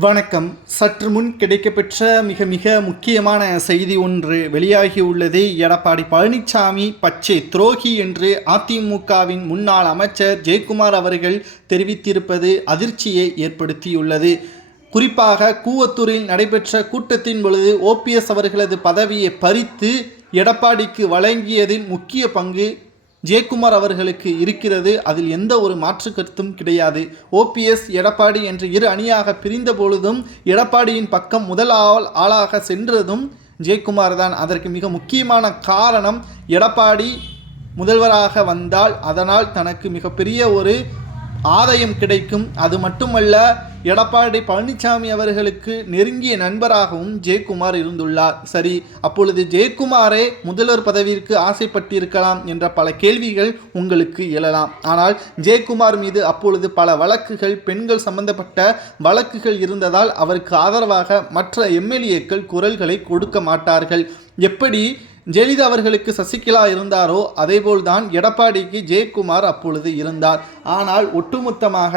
வணக்கம். சற்று முன் கிடைக்கப்பெற்ற மிக மிக முக்கியமான செய்தி ஒன்று வெளியாகியுள்ளது எடப்பாடி பழனிசாமி பச்சை துரோகி என்று அதிமுகவின் முன்னாள் அமைச்சர் ஜெயக்குமார் அவர்கள் தெரிவித்திருப்பது அதிர்ச்சியை ஏற்படுத்தியுள்ளது. குறிப்பாக கூவத்தூரில் நடைபெற்ற கூட்டத்தின் பொழுது ஓபிஎஸ் அவர்களது பதவியை பறித்து எடப்பாடிக்கு வழங்கியதின் முக்கிய பங்கு ஜெயக்குமார் அவர்களுக்கு இருக்கிறது. அதில் எந்த ஒரு மாற்று கருத்தும் கிடையாது. ஓபிஎஸ் எடப்பாடி என்று இரு அணியாக பிரிந்த பொழுதும் எடப்பாடியின் பக்கம் முதல் ஆள் ஆளாக சென்றதும் ஜெயக்குமார் தான். அதற்கு மிக முக்கியமான காரணம் எடப்பாடி முதல்வராக வந்தால் அதனால் தனக்கு மிகப்பெரிய ஒரு ஆதாயம் கிடைக்கும். அது மட்டுமல்ல எடப்பாடி பழனிசாமி அவர்களுக்கு நெருங்கிய நண்பராகவும் ஜெயக்குமார் இருந்துள்ளார். சரி அப்பொழுது ஜெயக்குமாரே முதல்வர் பதவியிற்கு ஆசைப்பட்டிருக்கலாம் என்ற பல கேள்விகள் உங்களுக்கு எழலாம். ஆனால் ஜெயக்குமார் மீது அப்பொழுது பல வழக்குகள் பெண்கள் சம்பந்தப்பட்ட வழக்குகள் இருந்ததால் அவருக்கு ஆதரவாக மற்ற எம்எல்ஏக்கள் குரல்களை கொடுக்க மாட்டார்கள். எப்படி ஜெயலலிதா அவர்களுக்கு சசிகலா இருந்தாரோ அதேபோல்தான் எடப்பாடிக்கு ஜெயக்குமார் அப்பொழுது இருந்தார். ஆனால் ஒட்டுமொத்தமாக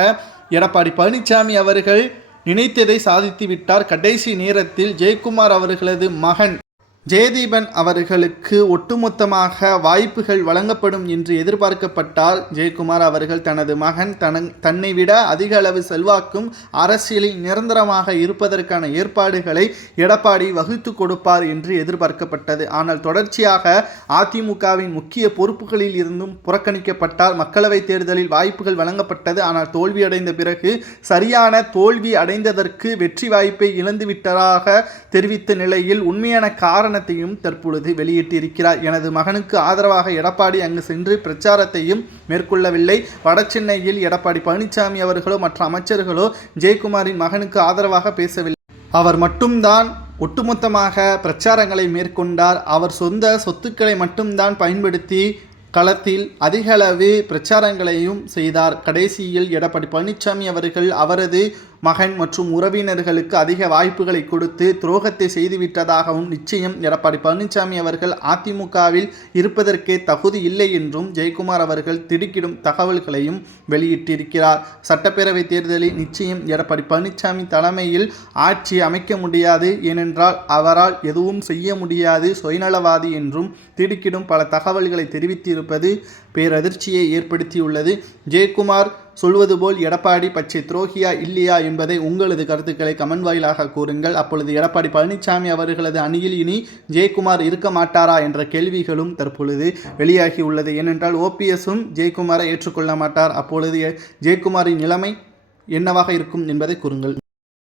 எடப்பாடி பழனிசாமி அவர்கள் நினைத்ததை சாதித்து விட்டார் கடைசி நேரத்தில் ஜெயக்குமார் அவர்களது மகன் ஜெயதீபன் அவர்களுக்கு ஒட்டுமொத்தமாக வாய்ப்புகள் வழங்கப்படும் என்று எதிர்பார்க்கப்பட்டால் ஜெயக்குமார் அவர்கள் தனது மகன் தன தன்னை விட அதிக அளவு செல்வாக்கும் அரசியலில் நிரந்தரமாக இருப்பதற்கான ஏற்பாடுகளை எடப்பாடி வகுத்து கொடுப்பார் என்று எதிர்பார்க்கப்பட்டது. ஆனால் தொடர்ச்சியாக அதிமுகவின் முக்கிய பொறுப்புகளில் இருந்தும் புறக்கணிக்கப்பட்டால் மக்களவைத் தேர்தலில் வாய்ப்புகள் வழங்கப்பட்டது. ஆனால் தோல்வியடைந்த பிறகு சரியான தோல்வி அடைந்ததற்கு வெற்றி வாய்ப்பை இழந்துவிட்டதாக தெரிவித்த நிலையில் உண்மையான காரண காரணத்தையும் தற்பொழுது வெளியிட்டிருக்கிறார். எனது மகனுக்கு ஆதரவாக எடப்பாடி அங்கு சென்று பிரச்சாரத்தையும் மேற்கொள்ளவில்லை. வடசென்னையில் எடப்பாடி பழனிசாமி அவர்களோ மற்ற அமைச்சர்களோ ஜெயக்குமாரின் மகனுக்கு ஆதரவாக பேசவில்லை. அவர் மட்டும்தான் ஒட்டுமொத்தமாக பிரச்சாரங்களை மேற்கொண்டார். அவர் சொந்த சொத்துக்களை மட்டும்தான் பயன்படுத்தி களத்தில் அதிகளவு பிரச்சாரங்களையும் செய்தார். கடைசியில் எடப்பாடி பழனிசாமி அவர்கள் அவரது மகன் மற்றும் உறவினர்களுக்கு அதிக வாய்ப்புகளை கொடுத்து துரோகத்தை செய்துவிட்டதாகவும் நிச்சயம் எடப்பாடி பழனிசாமி அவர்கள் அதிமுகவில் இருப்பதற்கே தகுதி இல்லை என்றும் ஜெயக்குமார் அவர்கள் திடுக்கிடும் தகவல்களையும் வெளியிட்டிருக்கிறார். சட்டப்பேரவை தேர்தலில் நிச்சயம் எடப்பாடி பழனிசாமி தலைமையில் ஆட்சி அமைக்க முடியாது. ஏனென்றால் அவரால் எதுவும் செய்ய முடியாது. சுயநலவாதி என்றும் திடுக்கிடும் பல தகவல்களை தெரிவித்திருப்பது பேரதிர்ச்சியை ஏற்படுத்தியுள்ளது. ஜெயக்குமார் சொல்வது போல் எடப்பாடி பச்சை துரோகியா இல்லையா? என்பதை உங்களது கருத்துக்களை கமெண்ட் வாயிலாக கூறுங்கள். அப்பொழுது எடப்பாடி பழனிசாமி அவர்களது அணியில் இனி ஜெயக்குமார் இருக்க மாட்டாரா என்ற கேள்விகளும் தற்பொழுது வெளியாகி உள்ளது. ஏனென்றால் ஓபிஎஸும் ஜெயக்குமாரை ஏற்றுக்கொள்ள மாட்டார். அப்பொழுது ஜெயக்குமாரின் நிலைமை என்னவாக இருக்கும் என்பதை கூறுங்கள்.